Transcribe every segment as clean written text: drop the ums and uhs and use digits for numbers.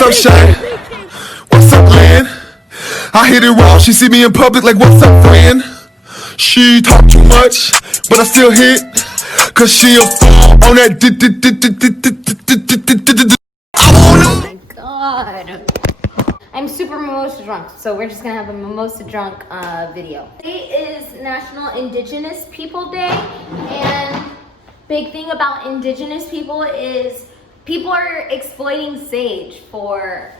What's up, Shay? What's up, Lynn? I hit it raw. She see me in public like, what's up, friend? She talk too much, but I still hit. Cause she a fool on that. Oh my god. I'm super mimosa drunk, so we're just gonna have a mimosa drunk video. Today is National Indigenous People Day, and big thing about indigenous people is people are exploiting sage for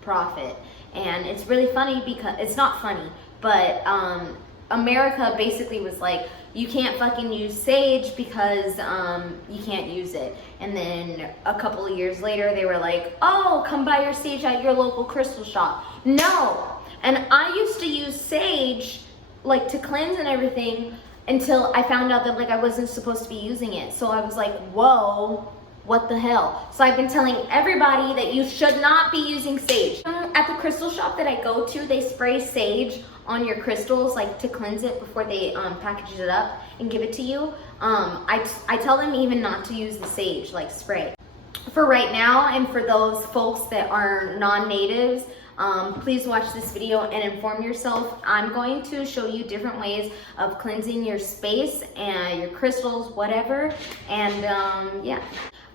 profit. And it's really funny because, it's not funny, but America basically was like, you can't fucking use sage because you can't use it. And then a couple of years later, they were like, oh, come buy your sage at your local crystal shop. No. And I used to use sage like to cleanse and everything until I found out that like I wasn't supposed to be using it. So I was like, whoa, what the hell? So I've been telling everybody that you should not be using sage. At the crystal shop that I go to, they spray sage on your crystals like to cleanse it before they package it up and give it to you. I tell them even not to use the sage like spray. For right now, and for those folks that are non-natives, please watch this video and inform yourself. I'm going to show you different ways of cleansing your space and your crystals, whatever. And yeah.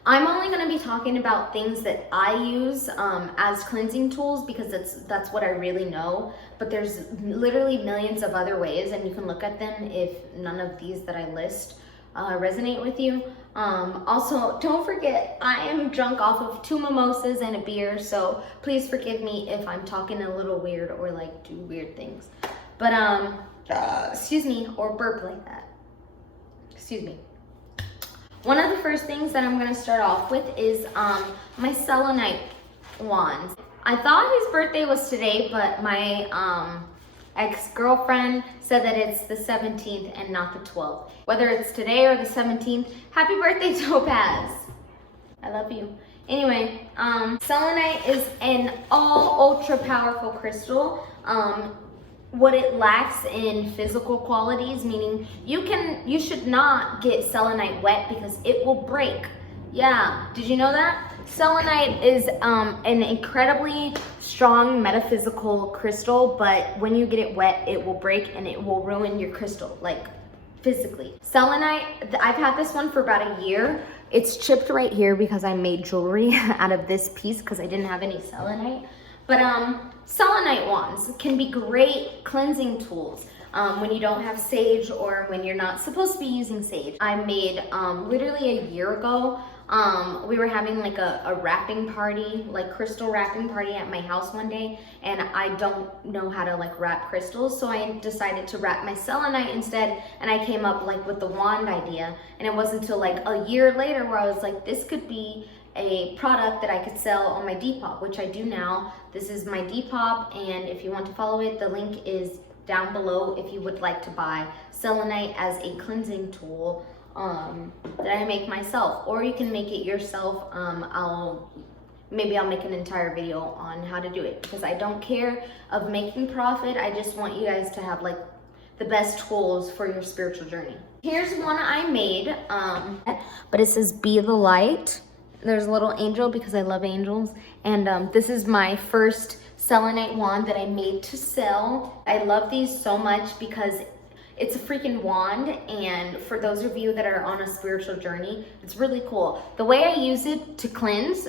I'm only going to be talking about things that I use as cleansing tools because that's what I really know. But there's literally millions of other ways, and you can look at them if none of these that I list resonate with you. Also, don't forget, I am drunk off of 2 mimosas and a beer, so please forgive me if I'm talking a little weird or like do weird things. But excuse me, or burp like that. Excuse me. One of the first things that I'm going to start off with is my Selenite Wand. I thought his birthday was today, but my ex-girlfriend said that it's the 17th and not the 12th. Whether it's today or the 17th, happy birthday, Topaz. I love you. Anyway, selenite is an all ultra powerful crystal. What it lacks in physical qualities, meaning you should not get selenite wet because it will break. Yeah, did you know that? Selenite is an incredibly strong metaphysical crystal, but when you get it wet, it will break and it will ruin your crystal, like physically. Selenite, I've had this one for about a year. It's chipped right here because I made jewelry out of this piece because I didn't have any selenite. But selenite wands can be great cleansing tools when you don't have sage or when you're not supposed to be using sage. I made literally a year ago, we were having like a wrapping party, like crystal wrapping party at my house one day, and I don't know how to like wrap crystals, so I decided to wrap my selenite instead, and I came up like with the wand idea. And it wasn't until like a year later where I was like, this could be a product that I could sell on my Depop, which I do now. This is my Depop, and if you want to follow it, the link is down below if you would like to buy selenite as a cleansing tool that I make myself, or you can make it yourself. Maybe I'll make an entire video on how to do it because I don't care of making profit. I just want you guys to have like the best tools for your spiritual journey. Here's one I made, but it says be the light. There's a little angel because I love angels. And this is my first selenite wand that I made to sell. I love these so much because it's a freaking wand. And for those of you that are on a spiritual journey, it's really cool. The way I use it to cleanse,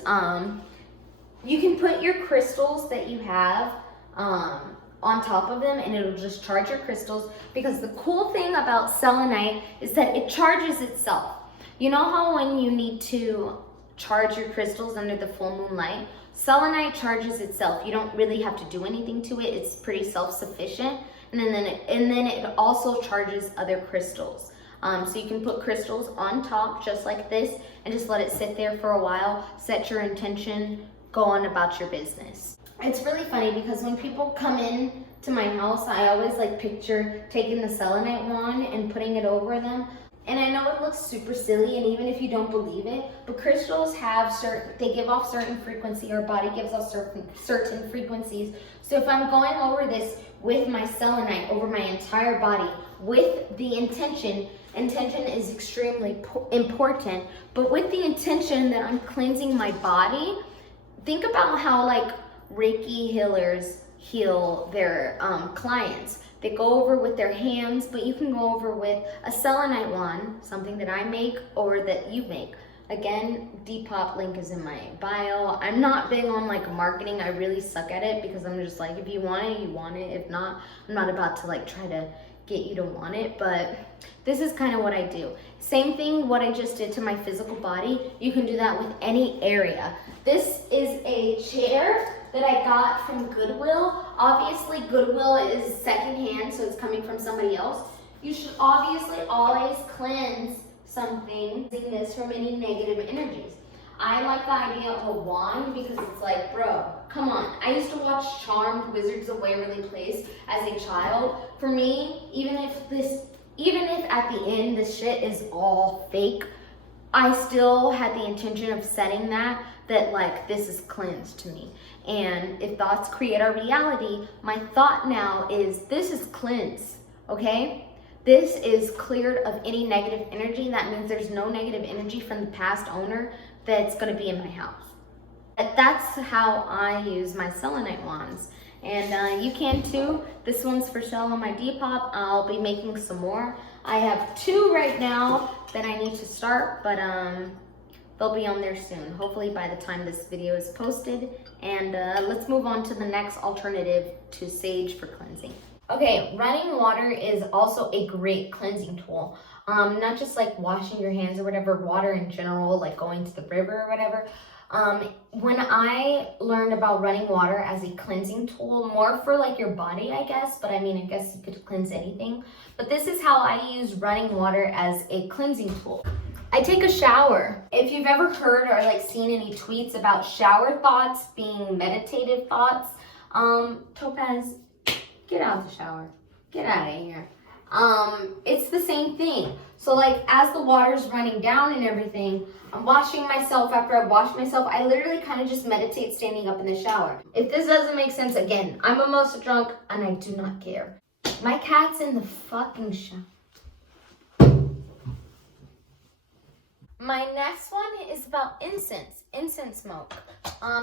you can put your crystals that you have on top of them and it'll just charge your crystals. Because the cool thing about selenite is that it charges itself. You know how when you need to charge your crystals under the full moon light, selenite charges itself. You don't really have to do anything to it. It's pretty self-sufficient. And then it also charges other crystals. So you can put crystals on top just like this and just let it sit there for a while, set your intention, go on about your business. It's really funny because when people come in to my house, I always like picture taking the selenite wand and putting it over them. And I know it looks super silly, and even if you don't believe it, but crystals have they give off certain frequency, our body gives off certain frequencies. So if I'm going over this with my selenite over my entire body with the intention is extremely important, but with the intention that I'm cleansing my body, think about how like Reiki healers heal their clients. They go over with their hands, but you can go over with a selenite wand, something that I make or that you make. Again, Depop link is in my bio. I'm not big on like marketing. I really suck at it because I'm just like, if you want it, you want it. If not, I'm not about to like try to get you to want it, but this is kind of what I do. Same thing, what I just did to my physical body, you can do that with any area. This is a chair that I got from Goodwill. Obviously, Goodwill is secondhand, so it's coming from somebody else. You should obviously always cleanse something, using this from any negative energies. I like the idea of a wand because it's like, bro, come on. I used to watch Charmed, Wizards of Waverly Place as a child. For me, even if at the end this shit is all fake, I still had the intention of setting that like this is cleansed to me. And if thoughts create our reality, my thought now is this is cleansed, okay? This is cleared of any negative energy. That means there's no negative energy from the past owner that's gonna be in my house. But that's how I use my selenite wands. And you can too. This one's for sale on my Depop. I'll be making some more. I have 2 right now that I need to start, but they'll be on there soon. Hopefully by the time this video is posted. And let's move on to the next alternative to sage for cleansing. Okay, running water is also a great cleansing tool. Not just like washing your hands or whatever, water in general, like going to the river or whatever. When I learned about running water as a cleansing tool, more for like your body, I guess, but I mean, I guess you could cleanse anything. But this is how I use running water as a cleansing tool. I take a shower. If you've ever heard or like seen any tweets about shower thoughts being meditative thoughts, Topaz, get out of the shower. Get out of here. It's the same thing. So like as the water's running down and everything, I'm washing myself. After I wash myself, I literally kind of just meditate standing up in the shower. If this doesn't make sense, again, I'm a mimosa drunk and I do not care. My cat's in the fucking shower. My next one is about incense smoke.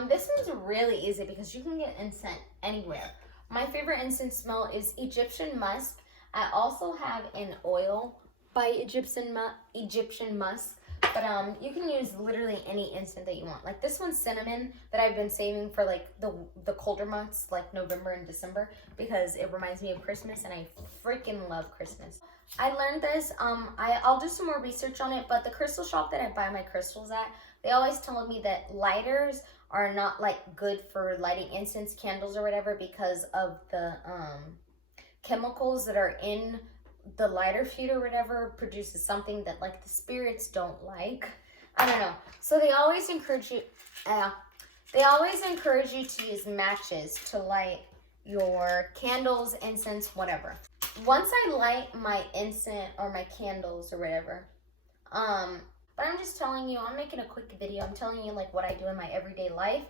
This one's really easy because you can get incense anywhere. My favorite incense smell is Egyptian musk. I also have an oil by Egyptian musk, but you can use literally any incense that you want. Like this one's cinnamon that I've been saving for like the colder months, like November and December, because it reminds me of Christmas and I freaking love Christmas. I learned this, I'll do some more research on it, but the crystal shop that I buy my crystals at, they always tell me that lighters are not like good for lighting incense, candles or whatever because of the chemicals that are in the lighter feed or whatever produces something that like the spirits don't like. I don't know. So they always encourage you to use matches to light your candles, incense, whatever. Once I light my incense or my candles or whatever, but I'm just telling you, I'm making a quick video. I'm telling you like what I do in my everyday life,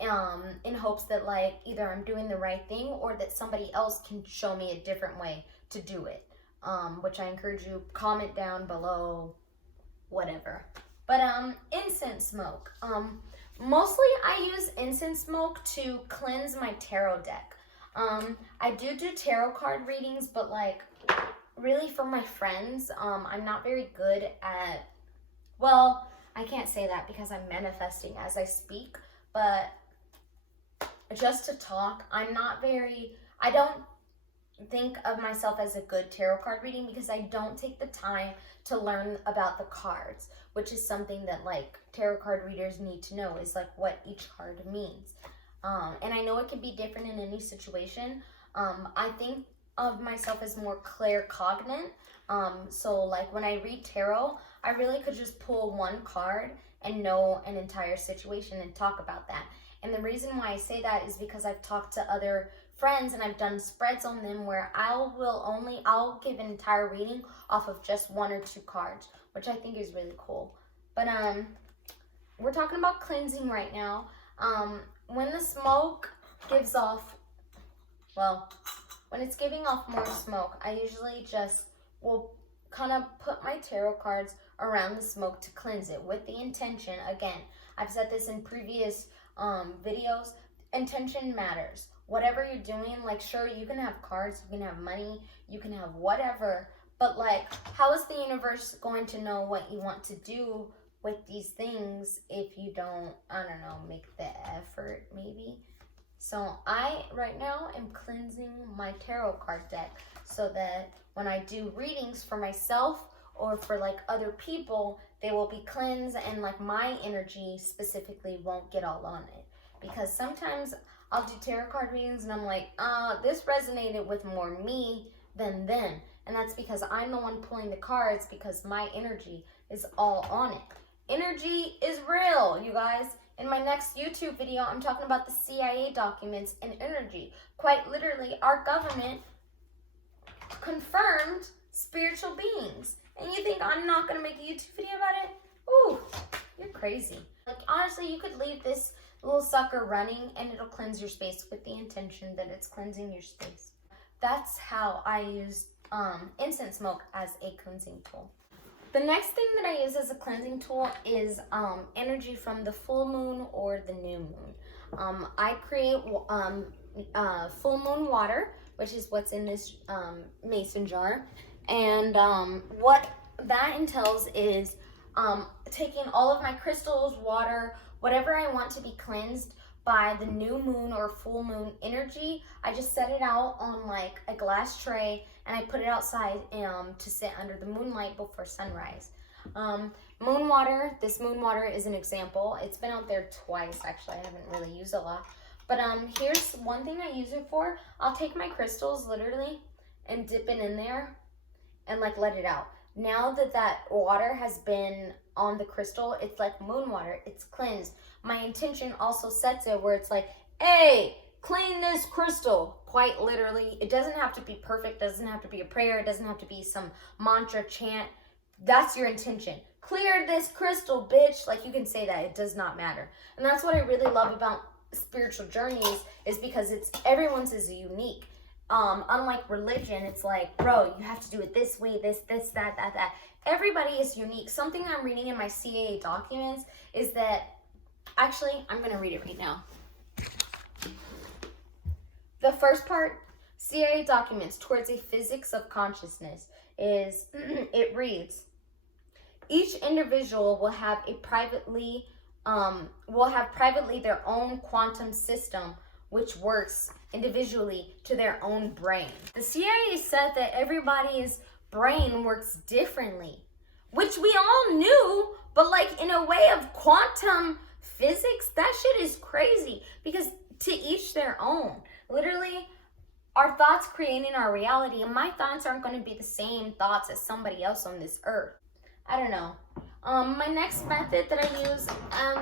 in hopes that like either I'm doing the right thing or that somebody else can show me a different way to do it. Which I encourage you, comment down below, whatever. But incense smoke. Mostly I use incense smoke to cleanse my tarot deck. I do tarot card readings, but like really for my friends, I'm not very good at, well, I can't say that because I'm manifesting as I speak, but just to talk, I don't think of myself as a good tarot card reading because I don't take the time to learn about the cards, which is something that like tarot card readers need to know, is like what each card means. And I know it can be different in any situation. I think of myself as more claircognizant. So like when I read tarot, I really could just pull one card and know an entire situation and talk about that. And the reason why I say that is because I've talked to other friends and I've done spreads on them where I'll give an entire reading off of just 1 or 2 cards, which I think is really cool. But we're talking about cleansing right now. When the smoke gives off, well, when it's giving off more smoke, I usually just will kind of put my tarot cards around the smoke to cleanse it with the intention. Again, I've said this in previous videos. Intention matters. Whatever you're doing, like, sure, you can have cards, you can have money, you can have whatever, but like, how is the universe going to know what you want to do with these things if you don't, I don't know, make the effort maybe? So I, right now, am cleansing my tarot card deck so that when I do readings for myself or for like other people, they will be cleansed and like my energy specifically won't get all on it. Because sometimes I'll do tarot card readings and I'm like, this resonated with more me than them. And that's because I'm the one pulling the cards because my energy is all on it. Energy is real, you guys. In my next YouTube video, I'm talking about the CIA documents and energy. Quite literally, our government confirmed spiritual beings. And you think I'm not going to make a YouTube video about it? Ooh, you're crazy. Like, honestly, you could leave this little sucker running and it'll cleanse your space with the intention that it's cleansing your space. That's how I use incense smoke as a cleansing tool. The next thing that I use as a cleansing tool is energy from the full moon or the new moon. I create full moon water, which is what's in this mason jar. And what that entails is taking all of my crystals, water, whatever I want to be cleansed by the new moon or full moon energy. I just set it out on like a glass tray and I put it outside to sit under the moonlight before sunrise. Moon water, this moon water is an example. It's been out there twice, actually. I haven't really used it a lot. But here's one thing I use it for. I'll take my crystals literally and dip it in there and like let it out. Now that that water has been on the crystal, it's like moon water, it's cleansed. My intention also sets it where it's like, hey, clean this crystal. Quite literally, it doesn't have to be perfect, doesn't have to be a prayer, it doesn't have to be some mantra chant. That's your intention. Clear this crystal, bitch. Like, you can say that, it does not matter. And that's what I really love about spiritual journeys, is because everyone's is unique. Unlike religion, it's like, bro, you have to do it this way, this, that. Everybody is unique. Something I'm reading in my CAA documents is that, actually, I'm going to read it right now. The first part, CAA documents towards a physics of consciousness, is, it reads, each individual will have privately their own quantum system which works individually to their own brain. The CIA said that everybody's brain works differently, which we all knew, but like in a way of quantum physics, that shit is crazy, because to each their own. Literally, our thoughts creating our reality, and my thoughts aren't going to be the same thoughts as somebody else on this earth. I don't know. My next method that I use,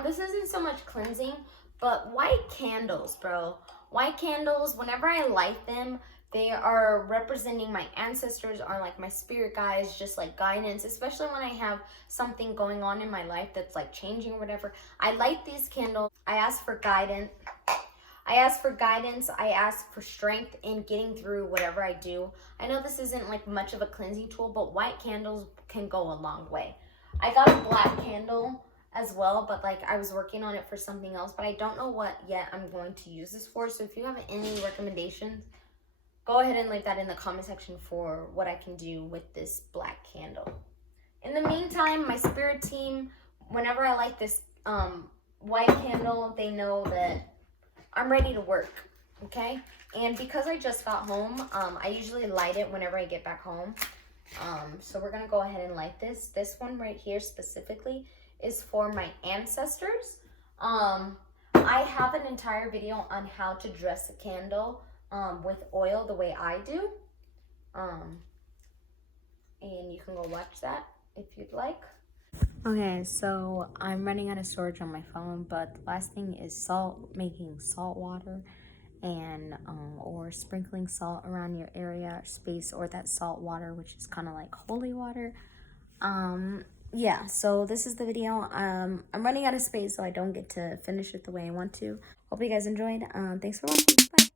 this isn't so much cleansing, but white candles, bro. White candles, whenever I light them, they are representing my ancestors or like my spirit guides, just like guidance, especially when I have something going on in my life that's like changing or whatever. I light these candles. I ask for guidance. I ask for strength in getting through whatever I do. I know this isn't like much of a cleansing tool, but white candles can go a long way. I got a black candle as well, but like I was working on it for something else, but I don't know what yet I'm going to use this for. So if you have any recommendations, go ahead and leave that in the comment section for what I can do with this black candle. In the meantime, my spirit team, whenever I light this white candle, they know that I'm ready to work, okay? And because I just got home, I usually light it whenever I get back home. So we're gonna go ahead and light this. This one right here specifically is for my ancestors. I have an entire video on how to dress a candle with oil the way I do. And you can go watch that if you'd like. Okay, so I'm running out of storage on my phone, but the last thing is salt, making salt water, and or sprinkling salt around your area or space, or that salt water, which is kind of like holy water. Yeah, so this is the video. I'm running out of space, so I don't get to finish it the way I want to. Hope you guys enjoyed. Thanks for watching. Bye.